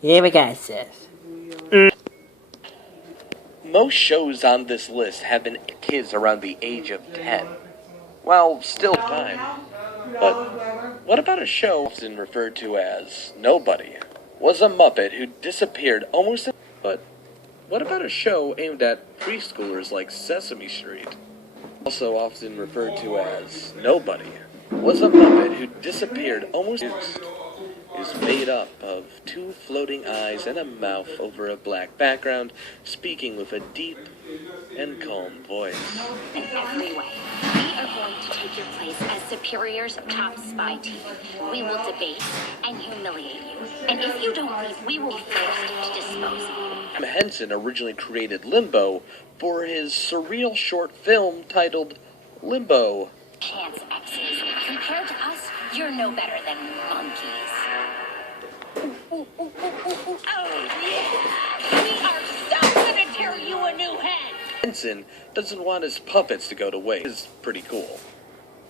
Here we go, sis. Most shows on this list have been kids around the age of 10. Well, still time. But what about a show often referred to as Nobody? Was a Muppet who disappeared almost. But what about a show aimed at preschoolers like Sesame Street? Also often referred to as Nobody. Was a Muppet who disappeared almost. Is made up of two floating eyes and a mouth over a black background, speaking with a deep and calm voice. In every way, we are going to take your place as Superior's top spy team. We will debate and humiliate you. And if you don't leave, we will be forced to dispose of you. Henson originally created Limbo for his surreal short film titled Limbo. Chance X's. Compared to us, you're no better than monkeys. Oh, yeah! We are so gonna tear you a new head! Henson doesn't want his puppets to go to waste. It's pretty cool.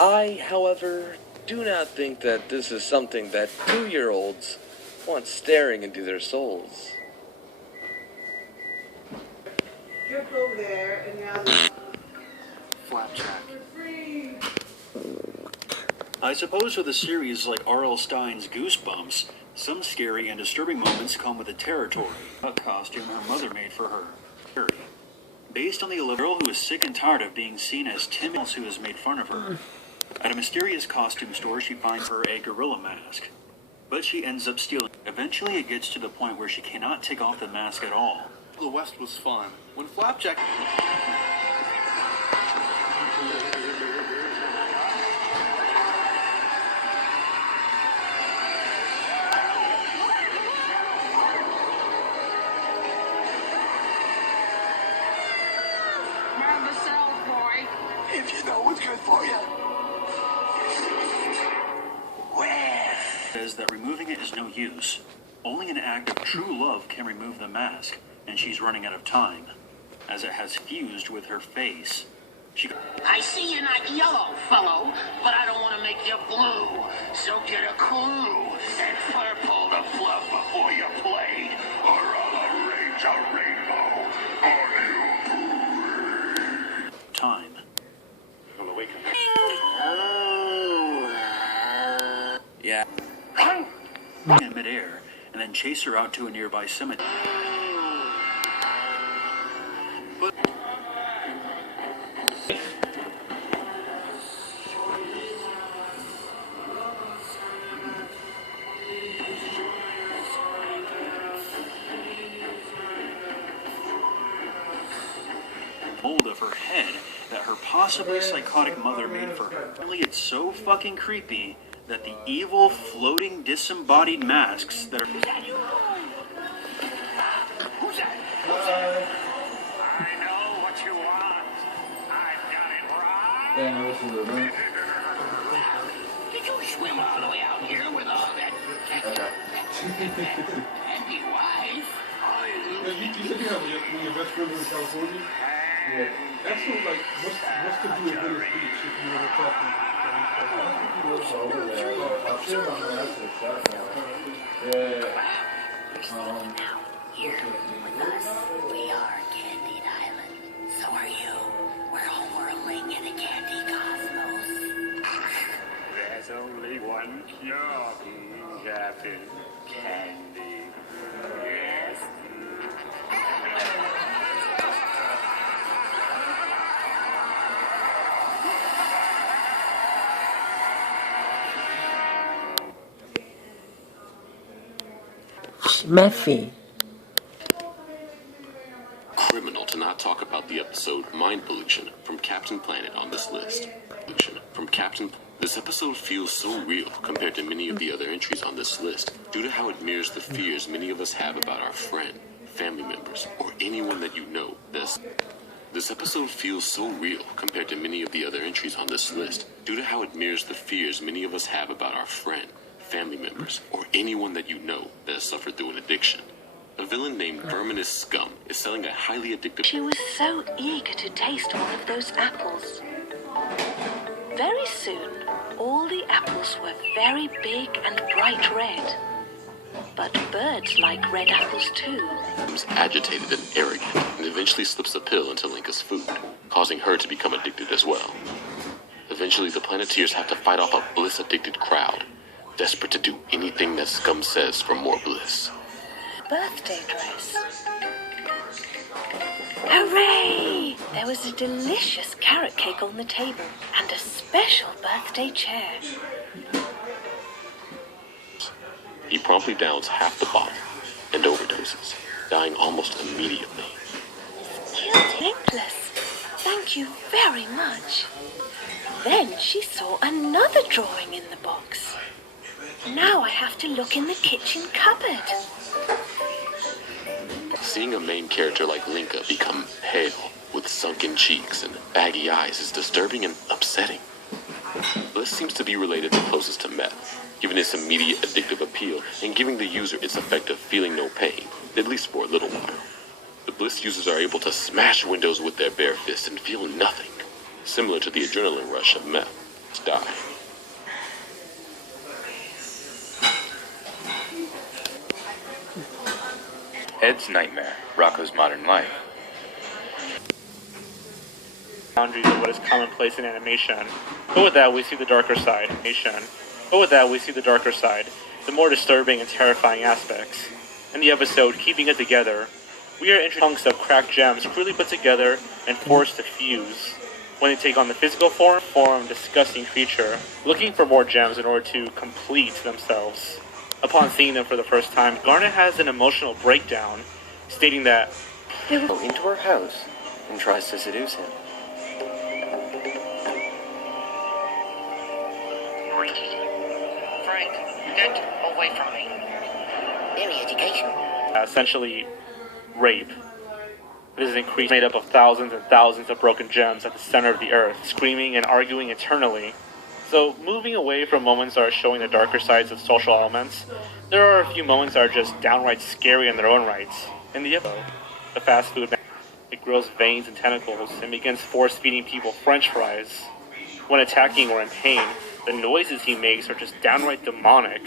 I, however, do not think that this is something that 2-year-olds want staring into their souls. Just over there and now Flapjack. I suppose with a series like R.L. Stein's Goosebumps, some scary and disturbing moments come with the territory. A costume her mother made for her. Based on the girl who is sick and tired of being seen as timid who has made fun of her. At a mysterious costume store, she finds her a gorilla mask. But she ends up stealing. Eventually it gets to the point where she cannot take off the mask at all. The West was fun. When Flapjack... If you know what's good for you. Says that removing it is no use. Only an act of true love can remove the mask, and she's running out of time, as it has fused with her face. I see you're not yellow, fellow, but I don't want to make you blue. So get a clue and purple the fluff before you played, or I'll arrange a rainbow on you. Time. Yeah. In midair, and then chase her out to a nearby cemetery. But mold of her head that her possibly psychotic mother made for her. Really, it's so fucking creepy that the evil floating disembodied masks that are... Who's that? I know what you want. I've got it right. Did you swim all the way out here with all that handy wife? You said you have your best friend in California? Yeah. That's sort of like, what's the view of Venice Beach if you ever talk to Here with us, we are Candied Island. So are you. We're all whirling in a candy cosmos. There's only one cure, Captain Candy. Yes. Murphy. Criminal to not talk about the episode Mind Pollution from Captain Planet on this list. This episode feels so real compared to many of the other entries on this list due to how it mirrors the fears many of us have about our friend, family members, or anyone that you know. This episode feels so real compared to many of the other entries on this list due to how it mirrors the fears many of us have about our friend, family members, or anyone that you know that has suffered through an addiction. A villain named Verminous Scum is selling a highly addictive... She was so eager to taste one of those apples. Very soon, all the apples were very big and bright red. But But birds like red apples too. Becomes agitated and arrogant, and eventually slips a pill into Linka's food, causing her to become addicted as well. Eventually, the Planeteers have to fight off a bliss-addicted crowd, desperate to do anything that Scum says for more bliss. Birthday dress. Hooray! There was a delicious carrot cake on the table and a special birthday chair. He promptly downs half the bottle and overdoses, dying almost immediately. Nicholas, thank you very much. Then she saw another drawing in the box. Now I have to look in the kitchen cupboard. Seeing a main character like Linka become pale with sunken cheeks and baggy eyes is disturbing and upsetting. Bliss seems to be related the closest to meth, giving its immediate addictive appeal and giving the user its effect of feeling no pain, at least for a little while. The Bliss users are able to smash windows with their bare fists and feel nothing, similar to the adrenaline rush of meth. Die. Ed's Nightmare, Rocco's Modern Life. Boundaries of what is commonplace in animation. But with that, we see the darker side. The more disturbing and terrifying aspects. In the episode, Keeping It Together, we are introduced chunks of cracked gems crudely put together and forced to fuse. When they take on the physical form, disgusting creature, looking for more gems in order to complete themselves. Upon seeing them for the first time, Garnet has an emotional breakdown, stating that They will go into her house and tries to seduce him. Frank, get away from me. Very educational. essentially rape. It is increased, made up of thousands and thousands of broken gems at the center of the earth, screaming and arguing eternally. So, moving away from moments that are showing the darker sides of social elements, there are a few moments that are just downright scary in their own rights. In the episode, the fast food man, it grows veins and tentacles and begins force-feeding people French fries. When attacking or in pain, the noises he makes are just downright demonic.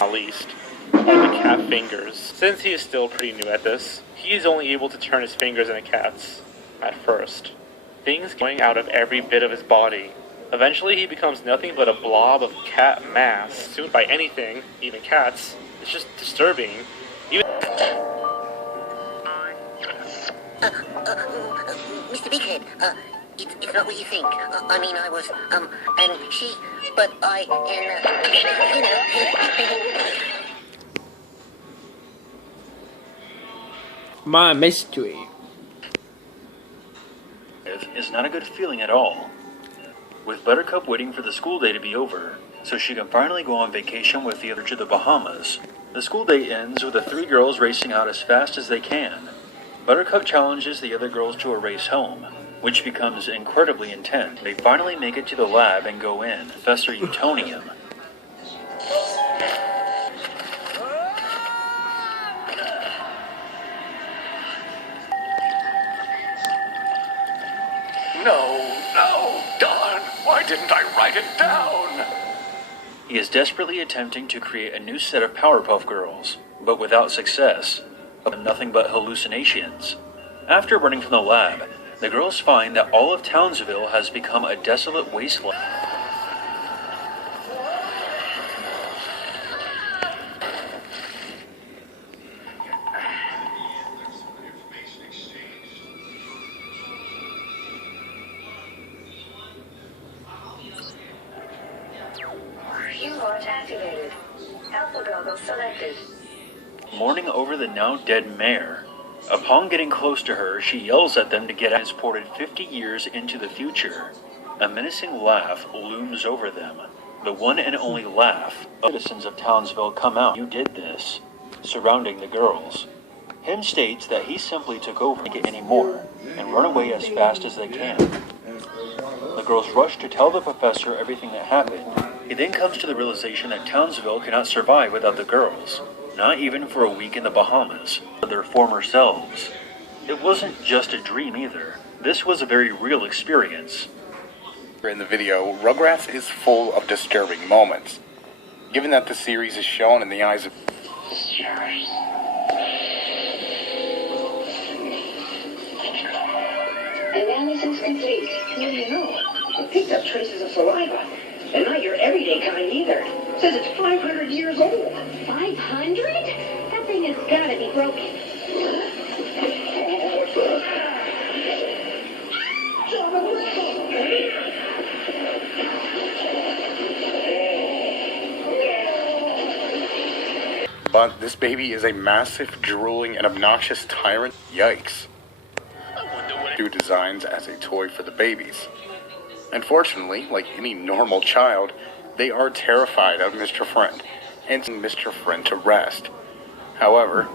At least, like the cat fingers. Since he is still pretty new at this, he is only able to turn his fingers into cats, at first. Things going out of every bit of his body. Eventually he becomes nothing but a blob of cat mass. Soon by anything, even cats, it's just disturbing. Even Mr. Bighead, it's not what you think. I mean, I was, and she, but I, My mystery is not a good feeling at all. With Buttercup waiting for the school day to be over, so she can finally go on vacation with the other to the Bahamas, the school day ends with the three girls racing out as fast as they can. Buttercup challenges the other girls to a race home, which becomes incredibly intense. They finally make it to the lab and go in, Professor Utonium. No, darn, why didn't I write it down? He is desperately attempting to create a new set of Powerpuff Girls, but without success, of nothing but hallucinations. After running from the lab, the girls find that all of Townsville has become a desolate wasteland. Q-Watch activated. Alpha goggles selected. Mourning over the now dead mayor. Upon getting close to her, she yells at them to get out. Transported 50 years into the future. A menacing laugh looms over them. The one and only laugh of citizens of Townsville come out. You did this, surrounding the girls. Him states that he simply took over to get any more and run away as fast as they can. The girls rush to tell the professor everything that happened. He then comes to the realization that Townsville cannot survive without the girls, not even for a week in the Bahamas, but their former selves. It wasn't just a dream either. This was a very real experience. In the video, Rugrats is full of disturbing moments. Given that the series is shown in the eyes of Analysis complete. Well, you know, it picked up traces of saliva. And not your everyday kind either. Says it's 500 years old. 500? That thing has gotta be broken. But this baby is a massive, drooling, and obnoxious tyrant. Yikes. Stu designs as a toy for the babies. Unfortunately, like any normal child, they are terrified of Mr. Friend and send Mr. Friend to rest. However,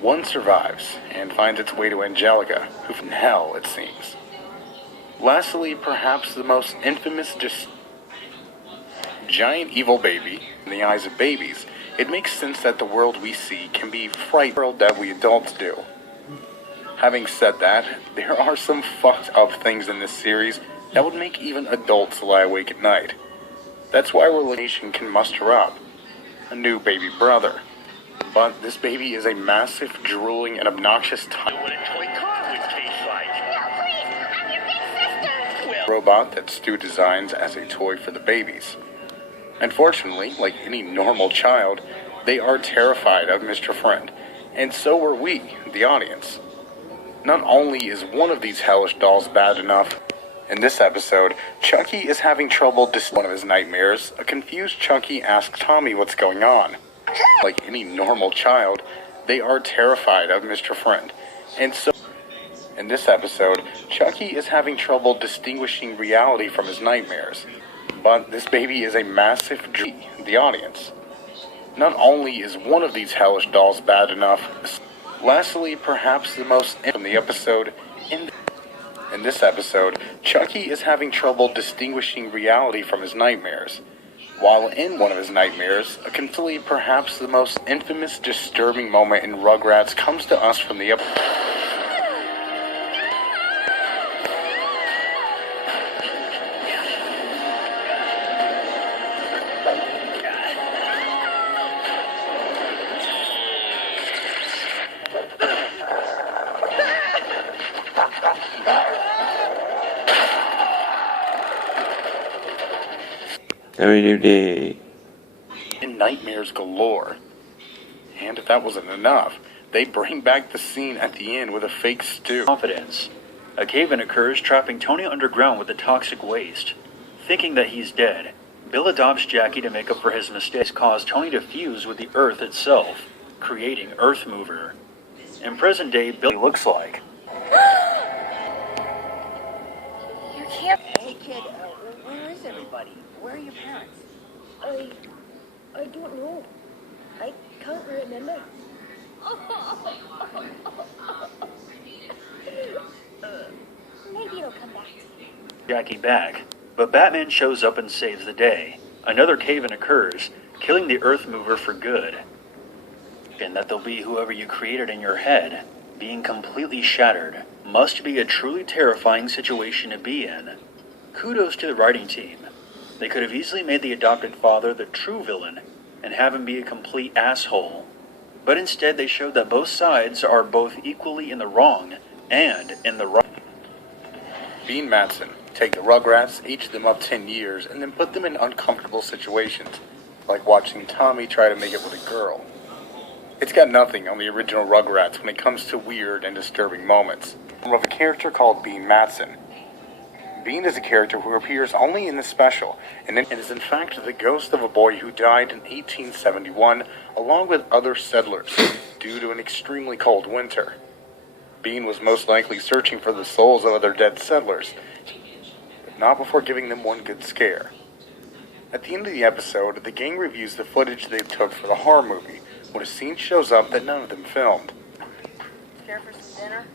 one survives and finds its way to Angelica, who from hell, it seems. Lastly, perhaps the most infamous giant evil baby in the eyes of babies. It makes sense that the world we see can be frightening world that we adults do. Having said that, there are some fucked up things in this series that would make even adults lie awake at night. That's why Relation can muster up a new baby brother. But this baby is a massive, drooling, and obnoxious robot that Stu designs as a toy for the babies. Unfortunately, like any normal child, they are terrified of Mr. Friend, and so are we, the audience. Not only is one of these hellish dolls bad enough, in this episode, Chucky is having trouble one of his nightmares. A confused Chucky asks Tommy what's going on. Like any normal child, they are terrified of Mr. Friend, and so in this episode, Chucky is having trouble distinguishing reality from his nightmares. But this baby is a massive the audience. Not only is one of these hellish dolls bad enough, lastly, perhaps the most from the episode, in this episode, Chucky is having trouble distinguishing reality from his nightmares. While in one of his nightmares, perhaps the most infamous, disturbing moment in Rugrats comes to us from the episode. In nightmares galore. And if that wasn't enough, they bring back the scene at the end with a fake Stu. Confidence. A cave-in occurs, trapping Tony underground with the toxic waste. Thinking that he's dead, Bill adopts Jackie to make up for his mistakes, cause Tony to fuse with the Earth itself, creating Earth Mover. In present day, Bill looks like. You can't. Hey kid, where is everybody? Where are your parents? I don't know. I can't remember. Maybe it'll come back. Jackie back, but Batman shows up and saves the day. Another cave-in occurs, killing the Earth Mover for good. And that they'll be whoever you created in your head. Being completely shattered must be a truly terrifying situation to be in. Kudos to the writing team. They could have easily made the adopted father the true villain and have him be a complete asshole. But instead they showed that both sides are both equally in the wrong and in the right. Bean Matson, take the Rugrats, age them up 10 years, and then put them in uncomfortable situations, like watching Tommy try to make it with a girl. It's got nothing on the original Rugrats when it comes to weird and disturbing moments. Of a character called Bean Matson. Bean is a character who appears only in the special, and is in fact the ghost of a boy who died in 1871, along with other settlers, due to an extremely cold winter. Bean was most likely searching for the souls of other dead settlers, but not before giving them one good scare. At the end of the episode, the gang reviews the footage they took for the horror movie, when a scene shows up that none of them filmed. Care for some dinner?